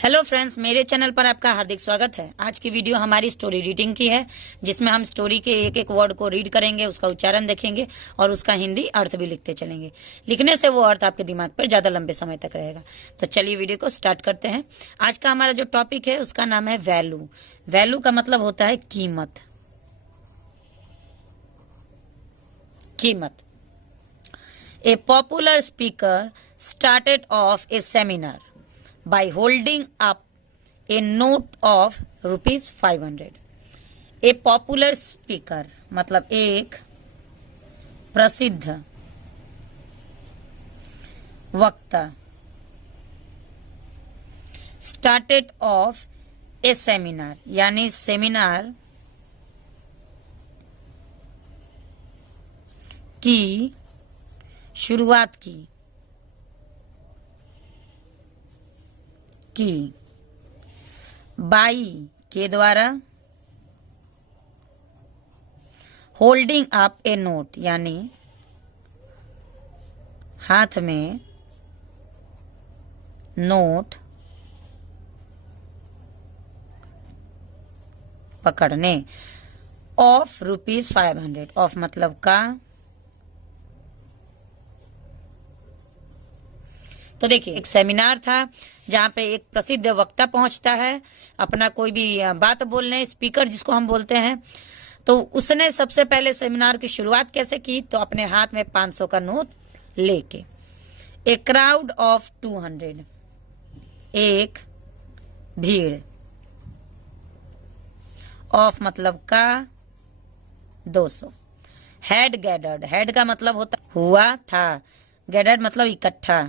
Hello friends, मेरे channel पर आपका हार्दिक स्वागत है। आज की वीडियो हमारी स्टोरी रीडिंग की है, जिसमें हम स्टोरी के एक एक वर्ड को रीड करेंगे, उसका उच्चारण देखेंगे और उसका हिंदी अर्थ भी लिखते चलेंगे। लिखने से वो अर्थ आपके दिमाग पर ज़्यादा लंबे समय तक रहेगा। तो चलिए वीडियो को स्टार्ट करते हैं। आज का हमारा जो टॉपिक है उसका नाम है वैल्यू। वैल्यू का मतलब होता है कीमत। कीमत। A popular speaker started off a seminar by holding up a note of ₹500. A popular speaker मतलब एक प्रसिद्ध वक्ता started off a seminar यानी सेमिनार की शुरुआत की बाई के द्वारा होल्डिंग अप ए नोट यानी हाथ में नोट पकड़ने ऑफ ₹500। ऑफ मतलब का। तो देखिए, एक सेमिनार था जहाँ पे एक प्रसिद्ध वक्ता पहुंचता है अपना कोई भी बात बोलने, स्पीकर जिसको हम बोलते हैं। तो उसने सबसे पहले सेमिनार की शुरुआत कैसे की, तो अपने हाथ में 500 का नोट लेके। ए क्राउड ऑफ 200 एक भीड़। ऑफ मतलब का 200। Had gathered. हैड का मतलब होता हुआ था, गैदर्ड मतलब इकट्ठा।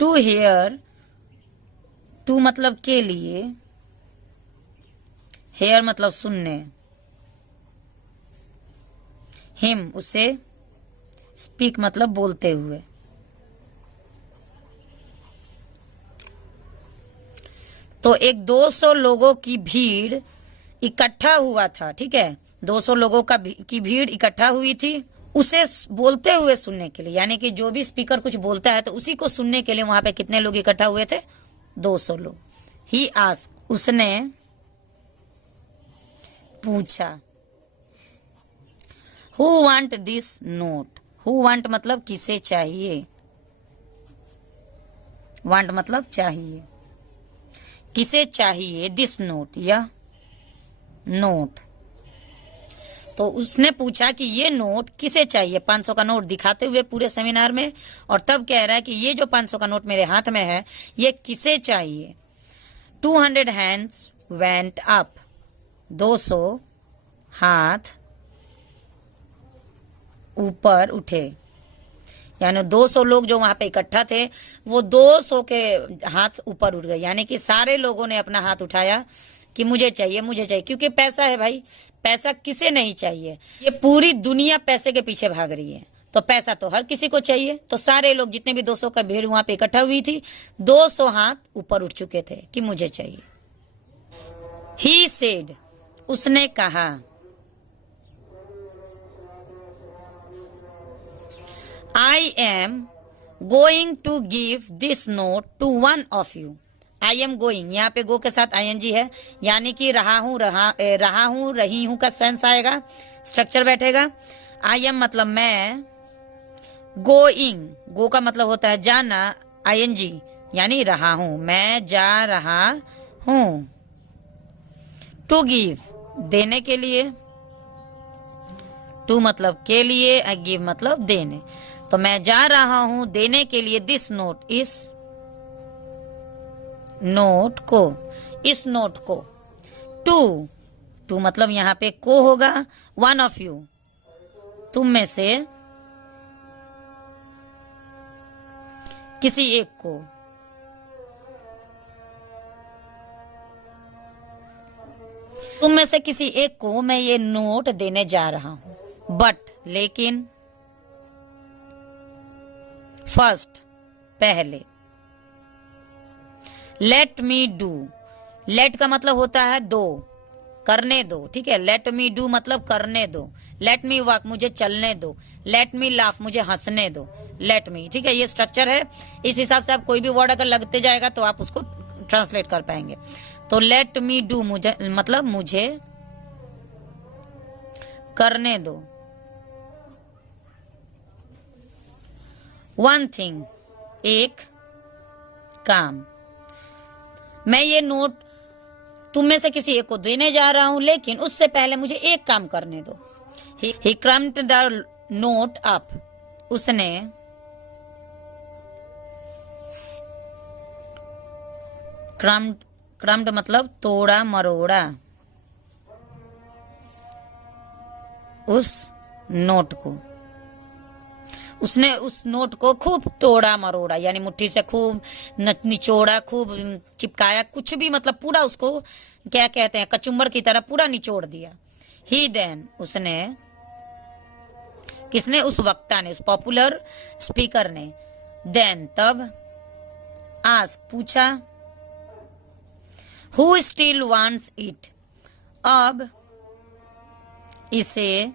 To hair. टू मतलब के लिए, हेयर मतलब सुनने। हिम उसे, स्पीक मतलब बोलते हुए। तो एक 200 लोगों की भीड़ इकट्ठा हुआ था, ठीक है। 200 लोगों की भीड़ इकट्ठा हुई थी उसे बोलते हुए सुनने के लिए, यानी कि जो भी स्पीकर कुछ बोलता है तो उसी को सुनने के लिए वहां पे कितने लोग इकट्ठा हुए थे? 200 लोग। ही आस्क्ड उसने पूछा। Who want this note. Who want मतलब किसे चाहिए। वांट मतलब चाहिए। किसे चाहिए दिस नोट, यह नोट। तो उसने पूछा कि ये नोट किसे चाहिए। 500 का नोट दिखाते हुए पूरे सेमिनार में, और तब कह रहा है कि ये जो 500 का नोट मेरे हाथ में है ये किसे चाहिए। 200 हैंड्स वेंट अप। 200 हाथ ऊपर उठे, यानी 200 लोग जो वहां पे इकट्ठा थे वो 200 के हाथ ऊपर उठ गए, यानी कि सारे लोगों ने अपना हाथ उठाया कि मुझे चाहिए, मुझे चाहिए। क्योंकि पैसा है भाई, पैसा किसे नहीं चाहिए। ये पूरी दुनिया पैसे के पीछे भाग रही है, तो पैसा तो हर किसी को चाहिए। तो सारे लोग, जितने भी 200 का भीड़ वहां पे इकट्ठा हुई थी, 200 हाथ ऊपर उठ चुके थे कि मुझे चाहिए। ही सेड उसने कहा। I am going to give this note to one of you. I am going, यहाँ पे गो के साथ ING है, यानी कि रहा हूं, रही हूं का सेंस आएगा, स्ट्रक्चर बैठेगा। आई एम मतलब मैं, गोइंग, गो का मतलब होता है जाना, ING यानी रहा हूं, मैं जा रहा हूं। टू गिव देने के लिए, टू मतलब के लिए, गिव मतलब देने। तो मैं जा रहा हूं देने के लिए दिस नोट, इस नोट को, इस नोट को। टू मतलब यहां पे को होगा, वन ऑफ यू तुम में से किसी एक को। तुम में से किसी एक को मैं ये नोट देने जा रहा हूं। बट लेकिन, फर्स्ट पहले, लेट मी डू। लेट का मतलब होता है दो, करने दो, ठीक है। लेट मी डू मतलब करने दो। लेट मी वॉक मुझे चलने दो। लेट मी लाफ मुझे हंसने दो। लेट मी, ठीक है, ये स्ट्रक्चर है। इस हिसाब से आप कोई भी वर्ड अगर लगते जाएगा तो आप उसको ट्रांसलेट कर पाएंगे। तो लेट मी डू, मुझे मतलब मुझे करने दो। वन थिंग, एक काम। मैं ये नोट तुम में से किसी एक को देने जा रहा हूं, लेकिन उससे पहले मुझे एक काम करने दो। ही क्रम्ड द नोट अप, उसने क्रम्ड मतलब तोड़ा मरोड़ा उस नोट को। उसने उस नोट को खूब तोड़ा मरोड़ा, यानी मुट्ठी से खूब निचोड़ा, खूब चिपकाया, कुछ भी मतलब पूरा उसको क्या कहते हैं, कचुम्बर की तरह पूरा निचोड़ दिया। ही देन, उसने, किसने, उस वक्ता ने, उस पॉपुलर स्पीकर ने। देन तब, आस्क पूछा, हु स्टिल वांट्स इट, अब इसे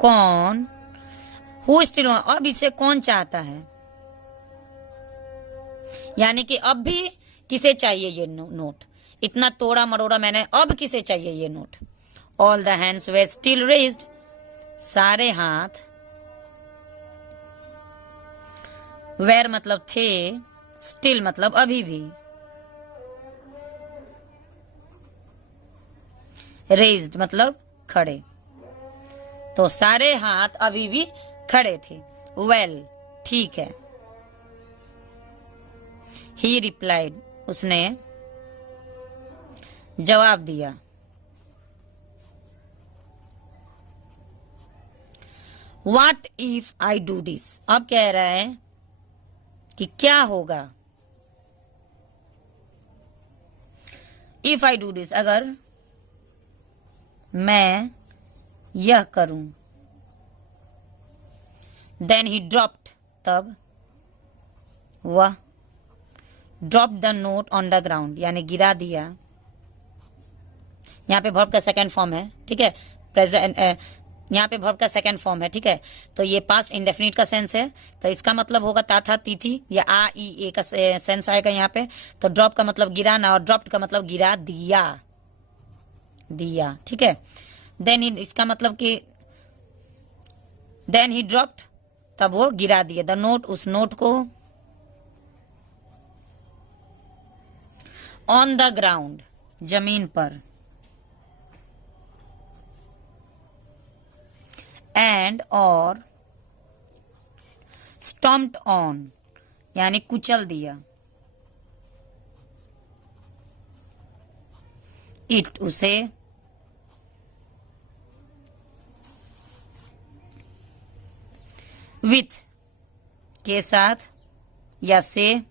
कौन, हु स्टिल, अब इसे कौन चाहता है, यानी कि अब भी किसे चाहिए ये नोट, इतना तोड़ा मरोड़ा मैंने, अब किसे चाहिए ये note. All the hands way still raised, सारे हाथ, वेर मतलब थे, स्टिल मतलब अभी भी, रेज्ड मतलब खड़े, तो सारे हाथ अभी भी खड़े थे। वेल, ठीक है। ही रिप्लाइड, उसने जवाब दिया। What if I do this, अब कह रहा है कि क्या होगा, इफ आई डू दिस, अगर मैं यह करूं। देन ही ड्रॉप्ड, तब वह, drop the note on the ground, यानी गिरा दिया। यहां पे वर्ब का सेकेंड फॉर्म है, ठीक है, प्रेजेंट, यहाँ पे वर्ब का सेकेंड फॉर्म है, ठीक है। तो ये पास्ट इंडेफिनिट का सेंस है, तो इसका मतलब होगा ता था ती थी, या आ ई ए का सेंस आएगा यहाँ पे। तो ड्रॉप का मतलब गिराना, और ड्रॉप्ड का मतलब गिरा दिया, दिया, ठीक है। देन इसका मतलब कि देन ही ड्रॉप्ड, तब वो गिरा दिया, द नोट, उस नोट को, ऑन द ग्राउंड, जमीन पर, एंड और स्टॉम्प्ड ऑन, यानी कुचल दिया, इट, उसे, विथ के साथ, या से,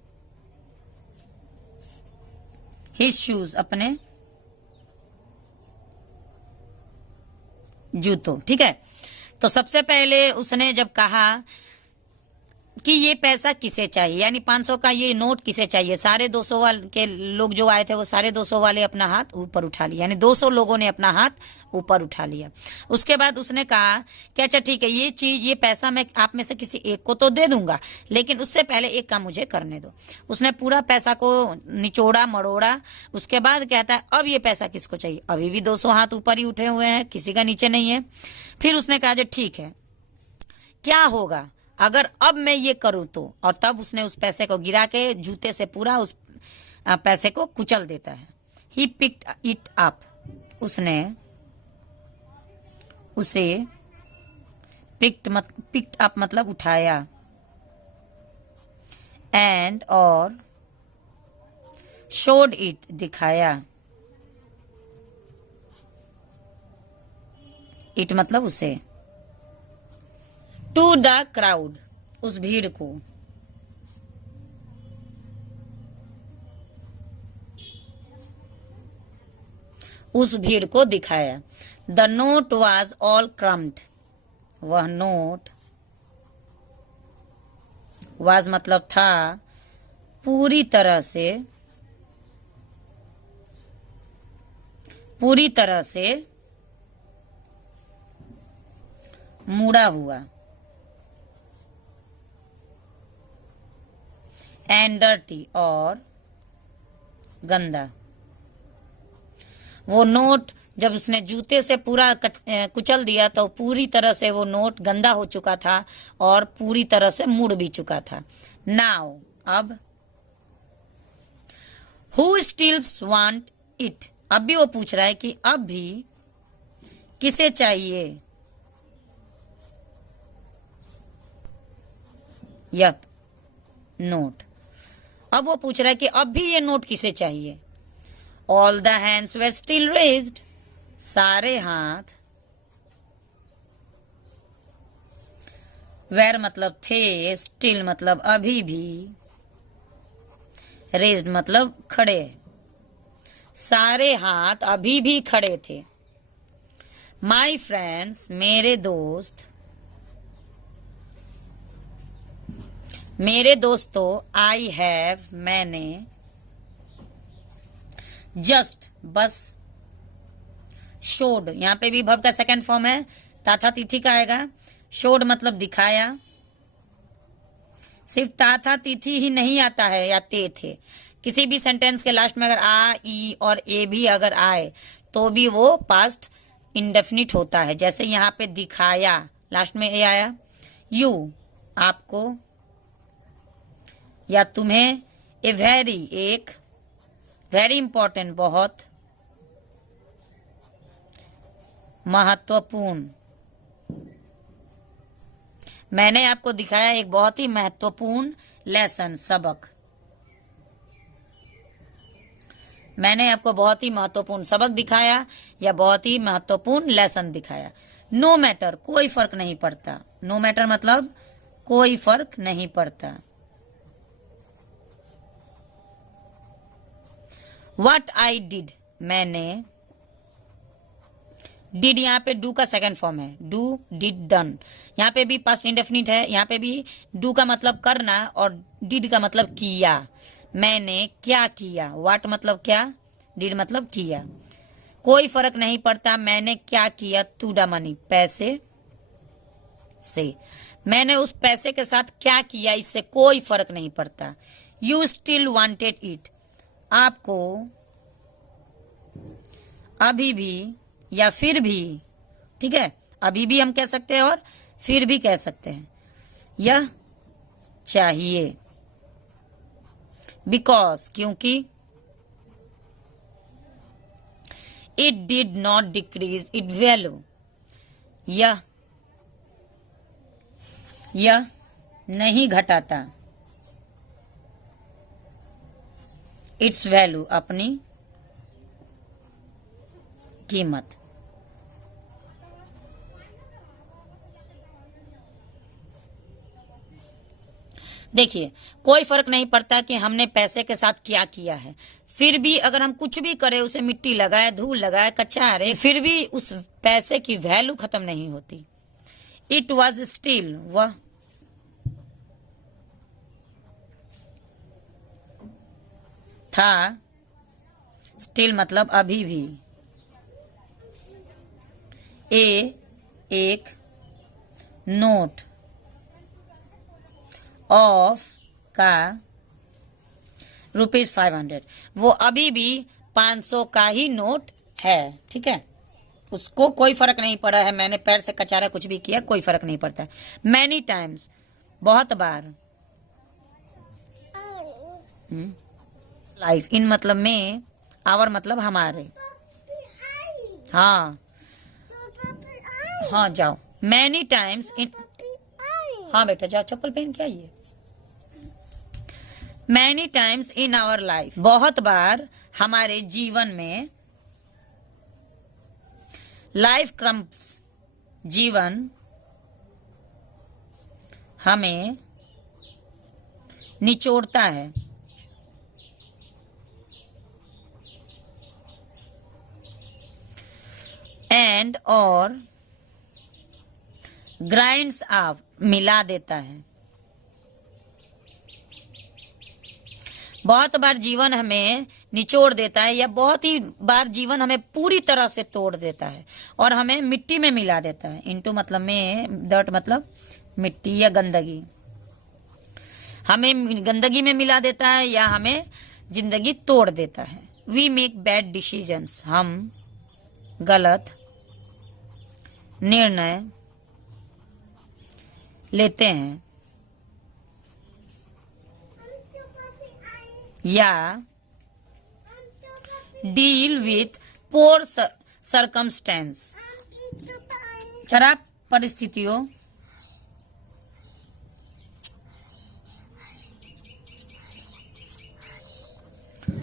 हिज शूज अपने जूतों, ठीक है। तो सबसे पहले उसने जब कहा कि ये पैसा किसे चाहिए, यानी 500 का ये नोट किसे चाहिए, सारे 200 वाले के लोग जो आए थे वो सारे 200 वाले अपना हाथ ऊपर उठा लिया, यानी 200 लोगों ने अपना हाथ ऊपर उठा लिया। उसके बाद उसने कहा कि अच्छा ठीक है, ये चीज, ये पैसा मैं आप में से किसी एक को तो दे दूंगा, लेकिन उससे पहले एक काम मुझे करने दो। उसने पूरा पैसा को निचोड़ा मरोड़ा, उसके बाद कहता है अब ये पैसा किसको चाहिए, अभी भी 200 हाथ ऊपर ही उठे हुए हैं, किसी का नीचे नहीं है। फिर उसने कहा ठीक है, क्या होगा अगर अब मैं ये करूं तो, और तब उसने उस पैसे को गिरा के जूते से पूरा उस पैसे को कुचल देता है। ही पिक्ड इट अप, उसने उसे, पिक्ड अप मतलब उठाया, एंड और शोड इट दिखाया, इट मतलब उसे, टू द क्राउड उस भीड़ को, उस भीड़ को दिखाया। द नोट वॉज ऑल क्रम्ड, वह नोट, वाज मतलब था, पूरी तरह से मुड़ा हुआ, एंड डर्टी और गंदा। वो नोट जब उसने जूते से पूरा कुचल दिया तो पूरी तरह से वो नोट गंदा हो चुका था और पूरी तरह से मुड़ भी चुका था। नाउ अब, हु स्टिल्स वांट इट, अब भी वो पूछ रहा है कि अब भी किसे चाहिए। Yep, note. अब वो पूछ रहा है कि अब भी ये नोट किसे चाहिए। All the hands were still raised, सारे हाथ, वेर मतलब थे, स्टिल मतलब अभी भी, रेज्ड मतलब खड़े, सारे हाथ अभी भी खड़े थे। माई फ्रेंड्स, मेरे दोस्त, मेरे दोस्तों, आई हैव, मैंने, जस्ट बस, शोड, यहां पे भी वर्ब का सेकंड फॉर्म है, ताथा तिथि का आएगा। शोड मतलब दिखाया। सिर्फ ताथा तिथि ही नहीं आता है या ते थे, किसी भी सेंटेंस के लास्ट में अगर आ, ई और ए भी अगर आए तो भी वो पास्ट इंडेफिनिट होता है। जैसे यहाँ पे दिखाया, लास्ट में ए आया। यू, आपको या तुम्हें। ए वेरी, एक, वेरी इंपॉर्टेंट, बहुत महत्वपूर्ण। मैंने आपको दिखाया एक बहुत ही महत्वपूर्ण लेसन, सबक। मैंने आपको बहुत ही महत्वपूर्ण सबक दिखाया या बहुत ही महत्वपूर्ण लेसन दिखाया। नो मैटर, कोई फर्क नहीं पड़ता। नो मैटर मतलब कोई फर्क नहीं पड़ता। What I did, मैंने। डिड यहाँ पे डू का सेकंड फॉर्म है, डू, डिड, डन। यहाँ पे भी पास्ट इंडेफिनिट है। यहाँ पे भी डू का मतलब करना और डिड का मतलब किया। मैंने क्या किया। व्हाट मतलब क्या, डिड मतलब किया। कोई फर्क नहीं पड़ता, मैंने क्या किया। टू द मनी, पैसे से। मैंने उस पैसे के साथ क्या किया, इससे कोई फर्क नहीं पड़ता। यू स्टिल वांटेड इट, आपको अभी भी या फिर भी, ठीक है, अभी भी हम कह सकते हैं और फिर भी कह सकते हैं। यह चाहिए, बिकॉज, क्योंकि। It did not decrease it value, यह नहीं घटाता इट्स वैल्यू, अपनी कीमत। देखिए, कोई फर्क नहीं पड़ता कि हमने पैसे के साथ क्या किया है। फिर भी अगर हम कुछ भी करें, उसे मिट्टी लगाए, धूल लगाए, कचारे, फिर भी उस पैसे की वैल्यू खत्म नहीं होती। इट वॉज स्टिल, वह था। स्टिल मतलब अभी भी। एक नोट ऑफ का ₹500, वो अभी भी 500 का ही नोट है। ठीक है, उसको कोई फर्क नहीं पड़ा है। मैंने पैर से कचारा, कुछ भी किया, कोई फर्क नहीं पड़ता है। मैनी टाइम्स, बहुत बार। लाइफ, इन मतलब में, आवर मतलब हमारे। हाँ हाँ, जाओ। मैनी टाइम्स इन, हाँ बेटा जाओ, चप्पल पहन के आइए। Many times in our life, बहुत बार हमारे जीवन में। लाइफ क्रम्प्स, जीवन हमें निचोड़ता है। एंड और ग्राइंड्स अप, मिला देता है। बहुत बार जीवन हमें निचोड़ देता है, या बहुत ही बार जीवन हमें पूरी तरह से तोड़ देता है और हमें मिट्टी में मिला देता है। इंटू मतलब में, डर्ट मतलब मिट्टी या गंदगी, हमें गंदगी में मिला देता है या हमें जिंदगी तोड़ देता है। वी मेक बैड डिसीजंस, हम गलत निर्णय लेते हैं या डील विथ पोर सरकमस्टेंस, खराब परिस्थितियों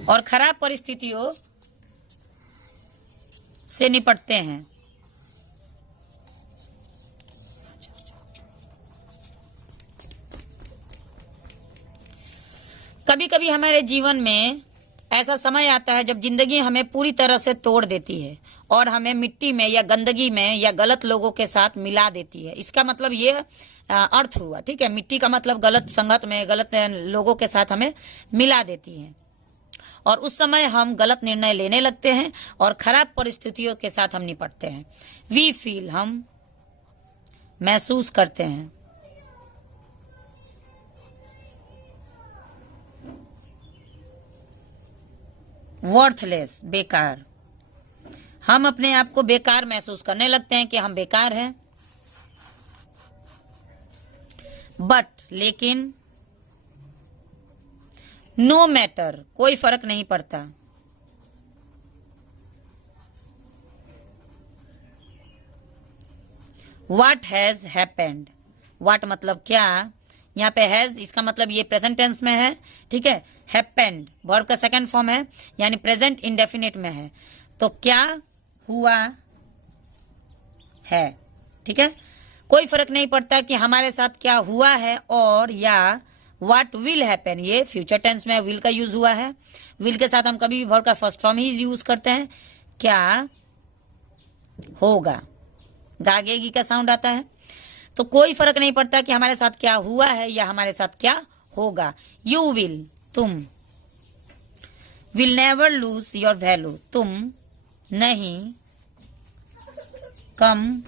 और खराब परिस्थितियों से निपटते हैं। कभी कभी हमारे जीवन में ऐसा समय आता है जब जिंदगी हमें पूरी तरह से तोड़ देती है और हमें मिट्टी में या गंदगी में या गलत लोगों के साथ मिला देती है। इसका मतलब ये अर्थ हुआ, ठीक है। मिट्टी का मतलब गलत संगत में, गलत लोगों के साथ हमें मिला देती है और उस समय हम गलत निर्णय लेने लगते हैं और खराब परिस्थितियों के साथ हम निपटते हैं। वी फील, हम महसूस करते हैं। वर्थलेस, बेकार, हम अपने आप को बेकार महसूस करने लगते हैं कि हम बेकार हैं। बट, लेकिन, नो मैटर, कोई फर्क नहीं पड़ता। व्हाट हैज हैपेंड, व्हाट मतलब क्या, यहाँ पे हैज इसका मतलब ये प्रेजेंट टेंस में है, ठीक है। हैपेंड वर्ब का सेकंड फॉर्म है, यानी प्रेजेंट इंडेफिनिट में है। तो क्या हुआ है, ठीक है। कोई फर्क नहीं पड़ता कि हमारे साथ क्या हुआ है, और या व्हाट विल हैपन, ये फ्यूचर टेंस में विल का यूज हुआ है। विल के साथ हम कभी भी वर्ब का फर्स्ट फॉर्म ही यूज करते हैं। क्या होगा, गागेगी का साउंड आता है। तो कोई फर्क नहीं पड़ता कि हमारे साथ क्या हुआ है या हमारे साथ क्या होगा। यू विल, तुम, will never lose your value, तुम नहीं कम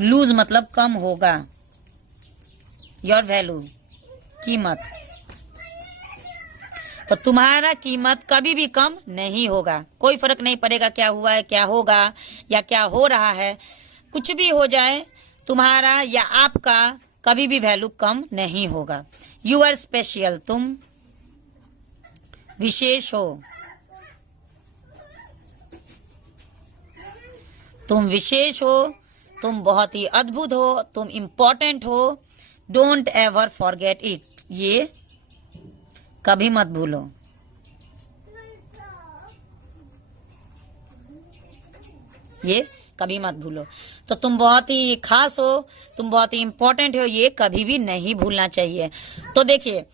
लूज मतलब कम होगा, योर वैल्यू कीमत, तो तुम्हारा कीमत कभी भी कम नहीं होगा। कोई फर्क नहीं पड़ेगा क्या हुआ है, क्या होगा या क्या हो रहा है, कुछ भी हो जाए, तुम्हारा या आपका कभी भी वैल्यू कम नहीं होगा। यू आर स्पेशल, तुम विशेष हो, तुम विशेष हो, तुम बहुत ही अद्भुत हो, तुम इम्पोर्टेंट हो। डोंट एवर फॉरगेट इट, ये कभी मत भूलो। ये कभी मत भूलो। तो तुम बहुत ही खास हो, तुम बहुत ही इम्पोर्टेंट हो, ये कभी भी नहीं भूलना चाहिए। तो देखिए,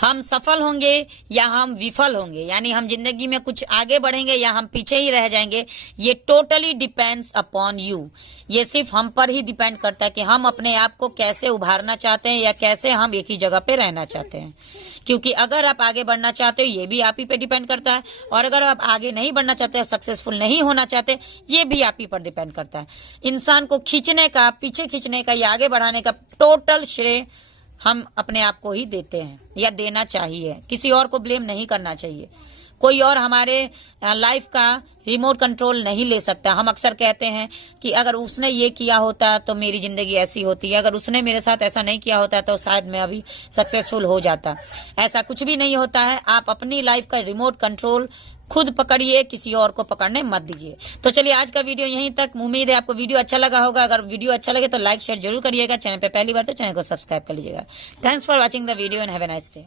हम सफल होंगे या हम विफल होंगे, यानी हम जिंदगी में कुछ आगे बढ़ेंगे या हम पीछे ही रह जाएंगे, ये टोटली डिपेंड्स अपॉन यू। ये सिर्फ हम पर ही डिपेंड करता है कि हम अपने आप को कैसे उभारना चाहते हैं या कैसे हम एक ही जगह पे रहना चाहते हैं। क्योंकि अगर आप आगे बढ़ना चाहते हो, ये भी आप ही पे डिपेंड करता है, और अगर आप आगे नहीं बढ़ना चाहते, सक्सेसफुल नहीं होना चाहते, ये भी आप ही पर डिपेंड करता है। इंसान को खींचने का, पीछे खींचने का या आगे बढ़ाने का टोटल श्रेय हम अपने आप को ही देते हैं या देना चाहिए। किसी और को ब्लेम नहीं करना चाहिए। कोई और हमारे लाइफ का रिमोट कंट्रोल नहीं ले सकता। हम अक्सर कहते हैं कि अगर उसने ये किया होता तो मेरी जिंदगी ऐसी होती है, अगर उसने मेरे साथ ऐसा नहीं किया होता तो शायद मैं अभी सक्सेसफुल हो जाता। ऐसा कुछ भी नहीं होता है। आप अपनी लाइफ का रिमोट कंट्रोल खुद पकड़िए, किसी और को पकड़ने मत दीजिए। तो चलिए आज का वीडियो यहीं तक। उम्मीद है आपको वीडियो अच्छा लगा होगा। अगर वीडियो अच्छा लगे तो लाइक शेयर जरूर करिएगा। चैनल पे पहली बार तो चैनल को सब्सक्राइब कर लीजिएगा। Thanks for watching the video and have a nice day.